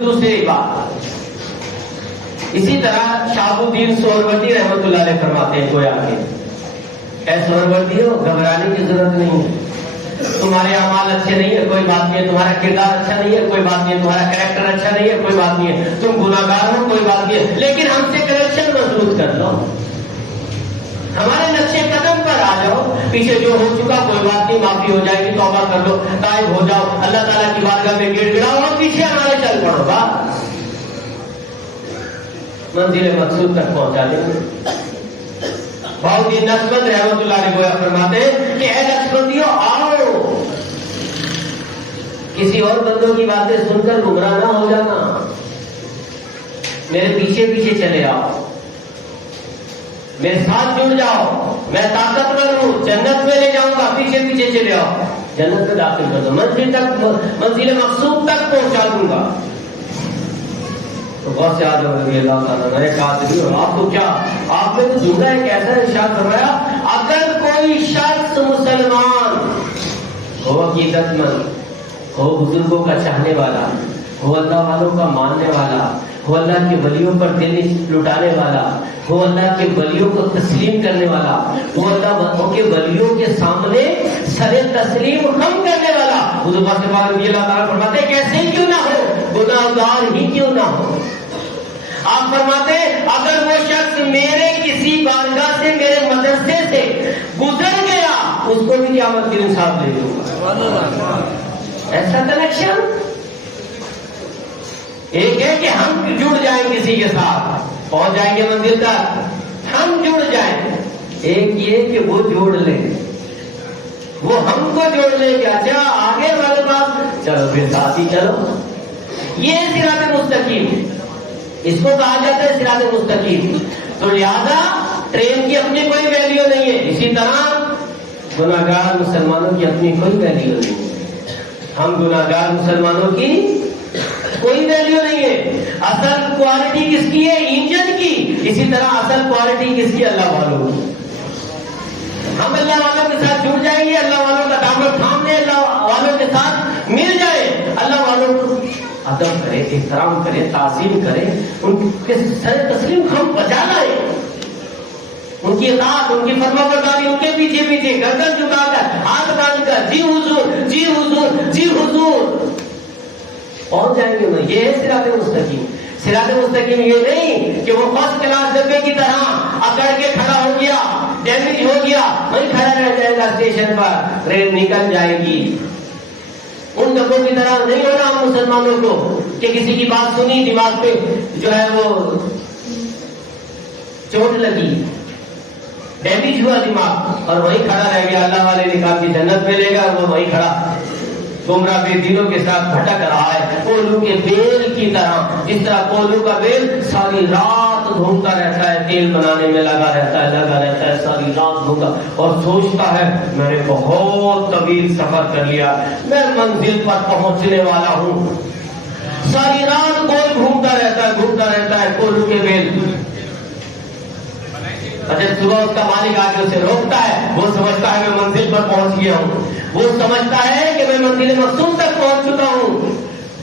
دوسری بات اسی طرح شہاب الدین سہروردی رحمۃ اللہ علیہ فرماتے ہیں کوئی آگے اے سہروردی ہو گھبرانے کی ضرورت نہیں ہے، تمہارے اعمال اچھے نہیں ہے کوئی بات نہیں ہے، تمہارا کردار اچھا نہیں ہے کوئی بات نہیں ہے، تمہارا کریکٹر اچھا نہیں ہے کوئی بات نہیں ہے، تم گناہگار ہو کوئی بات نہیں ہے، لیکن ہم سے کنیکشن مضبوط کر لو، ہمارے نقشے قدم پر آ جاؤ، پیچھے جو ہو چکا کوئی بات نہیں، معافی ہو جائے گی، توبہ کر لو، تائب ہو جاؤ، اللہ تعالیٰ کی بارگاہ میں گڑ گڑاؤ اور پیچھے ہمارے چل پڑو، بس منزل مقصود تک پہنچا دیں۔ بہاؤالدین نقشبند رحمۃ اللہ علیہ گویا فرماتے ہیں کہ اے نقشبندیوں آؤ، کسی اور بندوں کی باتیں سن کر گمراہ نہ ہو جانا، میرے پیچھے پیچھے چلے آؤ، میرے ساتھ جڑ جاؤ، میں طاقتور ہوں، جنت میں لے جاؤں گا، پیچھے پیچھے چلے آؤ، جنت میں داخل کر دو، منزل مقصود تک پہنچا دوں گا۔ تو بہت سے آدم رضی اللہ تعالیٰ نے کہا تھی اور آپ کو کیا، آپ نے تو جملہ ایک ایسا ارشاد فرمایا، اگر کوئی شخص مسلمان ہو، عقیدت مند ہو، بزرگوں کا چاہنے والا ہو، اللہ والوں کا ماننے والا ہو، اللہ کے ولیوں پر دل لٹانے والا ہو، اللہ کے ولیوں کو تسلیم کرنے والا ہو، اللہ کے ولیوں کے سامنے سر تسلیم خم کرنے والا، حضور پاک رضی اللہ تعالیٰ فرماتے کیسے کیوں نہ ہو، گناہگار ہی کیوں نہ ہو، آپ فرماتے اگر وہ شخص میرے کسی بارگاہ سے، میرے مدرسے سے گزر گیا، اس کو بھی قیامت کے دن ساتھ لے لوں گا۔ ایسا کنیکشن، ایک ہے کہ ہم جڑ جائیں کسی کے ساتھ، پہنچ جائیں گے منزل تک، ہم جڑ جائیں، ایک یہ کہ وہ جوڑ لیں، وہ ہم کو جوڑ لیں کہ اچھا آگے والے بات چلو پھر ساتھ ہی چلو، یہ صراط مستقیم، اس کو کہا جاتا ہے صراط مستقیم۔ تو لہذا ٹرین کی اپنی کوئی ویلیو نہیں ہے، اسی طرح گناہگار مسلمانوں کی اپنی کوئی ویلیو نہیں ہے، ہم گناہگار مسلمانوں کی کوئی ویلیو نہیں ہے۔ اصل کوالٹی کس کی ہے؟ انجن کی، اسی طرح اصل کوالٹی کس کی؟ اللہ والوں کی۔ ہم اللہ والوں کے ساتھ جڑ جائیں گے، اللہ والوں کا دامن تھام لیں، اللہ والوں کے ساتھ مل جائے، اللہ والوں کو ادب کرے، احترام کرے، تعظیم کرے، ان کے سر تسلیم ہم بچا لائیں، ان کی اطاعت، ان کی فرما برداری، ان کے پیچھے پیچھے گردن جھکا کر، ہاتھ باندھ کر، جی حضور جی حضور جی حضور، پہنچ جائیں گے۔ یہ ہے صراط مستقیم۔ صراط مستقیم یہ نہیں کہ وہ فرسٹ کلاس ڈبے کی طرح اکڑ کے کھڑا ہو گیا، ڈیمیج ہو گیا، وہیں کھڑا رہ جائے گا اسٹیشن پر، ٹرین نکل جائے گی۔ ان ڈبوں کی طرح نہیں ہونا ہم مسلمانوں کو کہ کسی کی بات سنی، دماغ پہ جو ہے وہ چوٹ لگی، ڈیمیج ہوا دماغ، اور وہیں کھڑا رہ گیا، اللہ والے نکال کے جنت میں لے گا، اور وہ وہیں کھڑا گمراہ بے دینوں کے ساتھ بھٹک رہا ہے، کولو کے بیل کی طرح، جس طرح کولو کا بیل ساری رات گھومتا رہتا ہے، تیل بنانے میں لگا رہتا ہے، ساری رات گھومتا اور سوچتا ہے میں نے بہت طویل سفر کر لیا، میں منزل پر پہنچنے والا ہوں، ساری رات گول گھومتا رہتا ہے کولو کے بیل۔ جب صبح اس کا مالک آگے اسے روکتا ہے، وہ سمجھتا ہے میں منزل پر پہنچ گیا ہوں، وہ سمجھتا ہے کہ میں منزل مقصود تک پہنچ چکا ہوں،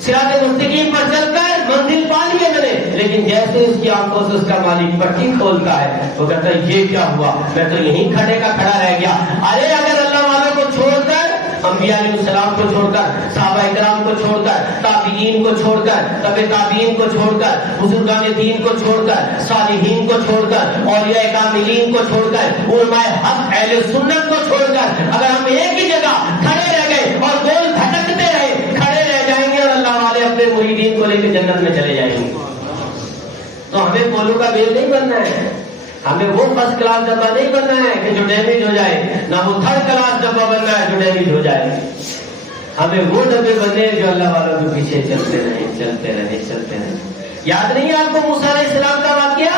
صراط مستقیم پر چل کر منزل پا لیا میں نے، لیکن جیسے اس کی آنکھوں سے اس کا مالک پٹی کھولتا ہے، وہ کہتا ہے یہ کیا ہوا، میں تو یہیں کھڑے کا کھڑا رہ گیا۔ ارے اگر اللہ والوں کو چھوڑ کر، انبیاء علیہ السلام کو چھوڑ کر، صحابہ کرام کو چھوڑ کر، تابعین کو چھوڑ کر، تبع تابعین کو چھوڑ کر، بزرگان دین کو چھوڑ کر، صالحین کو چھوڑ کر، اولیاء کاملین کو چھوڑ کر، علماء حق اہل سنت کو چھوڑ کر اگر ہم ایک ہی جگہ کھڑے رہ گئے اور گول بھٹکتے رہے، کھڑے رہ جائیں گے اور اللہ والے اپنے مریدین کو لے کے جنت میں چلے جائیں گے۔ تو ہمیں کولو کا بیل نہیں بننا ہے، ہمیں وہ فرسٹ کلاس ڈبہ نہیں بننا ہے کہ جو ڈیمیج ہو جائے، نہ وہ تھرڈ کلاس ڈبہ بننا ہے جو ڈیمیج ہو جائے، ہمیں وہ ڈبے بننے ہیں جو اللہ والوں کے پیچھے چلتے رہے۔ یاد نہیں ہے آپ کو موسیٰ علیہ السلام کا واقعہ؟